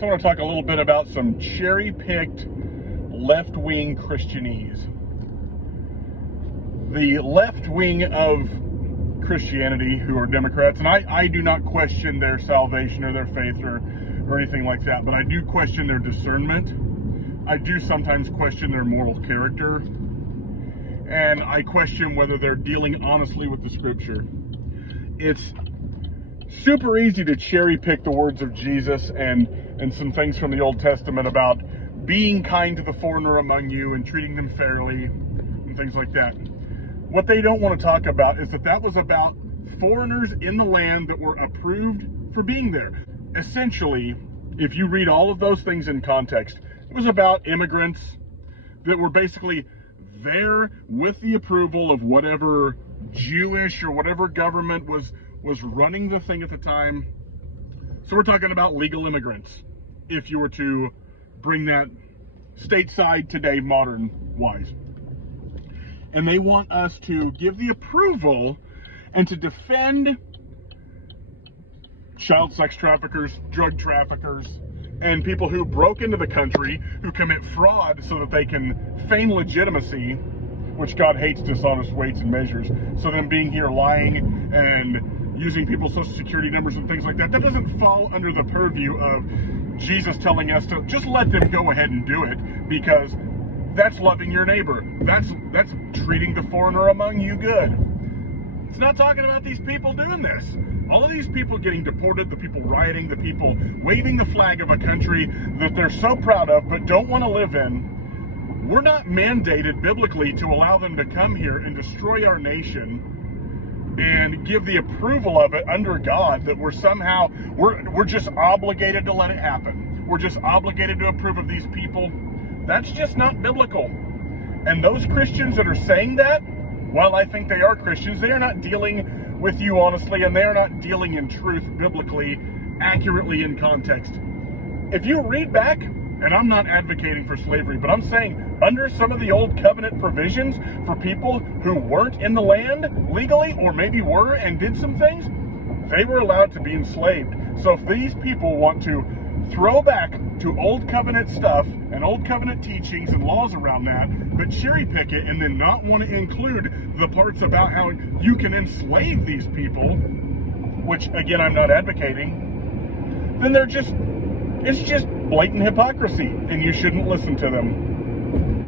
So I want to talk a little bit about some cherry-picked left-wing Christianese. The left wing of Christianity, who are Democrats, and I do not question their salvation or their faith or anything like that, but I do question their discernment. I do sometimes question their moral character, and I question whether they're dealing honestly with the scripture. It's super easy to cherry pick the words of Jesus and some things from the Old Testament about being kind to the foreigner among you and treating them fairly and things like that. What they don't want to talk about is that was about foreigners in the land that were approved for being there. Essentially, if you read all of those things in context, it was about immigrants that were basically there with the approval of whatever Jewish or whatever government was running the thing at the time. So we're talking about legal immigrants, if you were to bring that stateside today, modern-wise. And they want us to give the approval and to defend child sex traffickers, drug traffickers, and people who broke into the country, who commit fraud so that they can feign legitimacy, which God hates dishonest weights and measures. So them being here lying and using people's social security numbers and things like that, that doesn't fall under the purview of Jesus telling us to just let them go ahead and do it, because that's loving your neighbor. That's treating the foreigner among you good. It's not talking about these people doing this. All of these people getting deported, the people rioting, the people waving the flag of a country that they're so proud of but don't want to live in. We're not mandated biblically to allow them to come here and destroy our nation and give the approval of it under God, that we're just obligated to let it happen. We're just obligated to approve of these people. That's just not biblical. And those Christians that are saying that, while I think they are Christians, they are not dealing with you honestly, and they are not dealing in truth biblically, accurately in context. If you read back, and I'm not advocating for slavery, but I'm saying under some of the old covenant provisions for people who weren't in the land legally, or maybe were and did some things, they were allowed to be enslaved. So if these people want to throw back to old covenant stuff and old covenant teachings and laws around that, but cherry pick it and then not want to include the parts about how you can enslave these people, which again I'm not advocating, then it's just blatant hypocrisy, and you shouldn't listen to them.